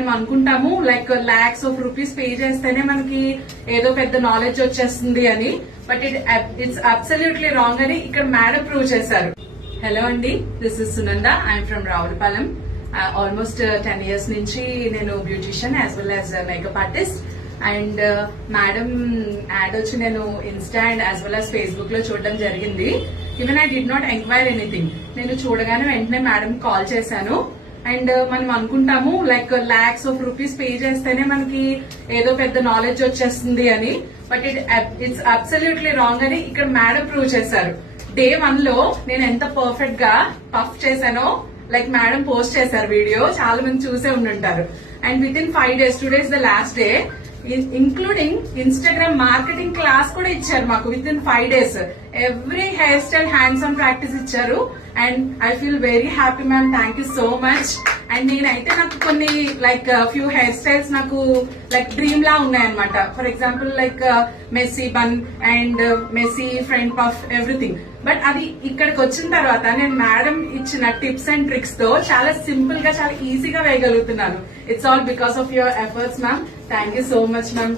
మనం అనుకుంటాము like lakhs of rupees pay చేస్తేనే మనకి ఏదో పెద్ద నాలెడ్జ్ వచ్చేస్తుంది అని, బట్ ఇట్స్ అబ్సల్యూట్లీ రాంగ్ అని ఇక్కడ మేడం ప్రూవ్ చేశారు. హలో అండి, this is Sunanda. I'm from Ravulapalem. Almost 10 years నుంచి నేను beautician as well as makeup artist. And madam add వచ్చి నేను Insta and as well as Facebook లో చూడడం జరిగింది. Even I did not enquire anything. నేను చూడగానే వెంటనే మేడం కాల్ చేశాను. అండ్ మనం అనుకుంటాము like lakhs of rupees pay చేస్తేనే మనకి ఏదో పెద్ద నాలెడ్జ్ వచ్చేస్తుంది అని, బట్ ఇట్స్ అబ్సల్యూట్లీ రాంగ్ అని ఇక్కడ మేడం ప్రూవ్ చేశారు. Day 1 లో నేను ఎంత పర్ఫెక్ట్ గా పఫ్ చేశానో లైక్ మేడం పోస్ట్ చేశారు వీడియో, చాలా మంది చూసే ఉండుంటారు. And within 5 days, today is the last day, including Instagram marketing class కూడా ఇచ్చారు మాకు within 5 days. Every hair style hands on practice ఇచ్చారు. And I feel very happy ma'am, thank you so much. And నేనైతే నాకు కొన్ని like few hair styles నాకు like dream లా ఉన్నాయన్నమాట. For example like messy bun and messy front puff everything. But అది ఇక్కడికి వచ్చిన తర్వాత నేను మేడం ఇచ్చిన టిప్స్ అండ్ ట్రిక్స్ తో చాలా సింపుల్ గా చాలా ఈజీగా వేయగలుగుతున్నాను. It's all because of your efforts ma'am. Thank you so much ma'am.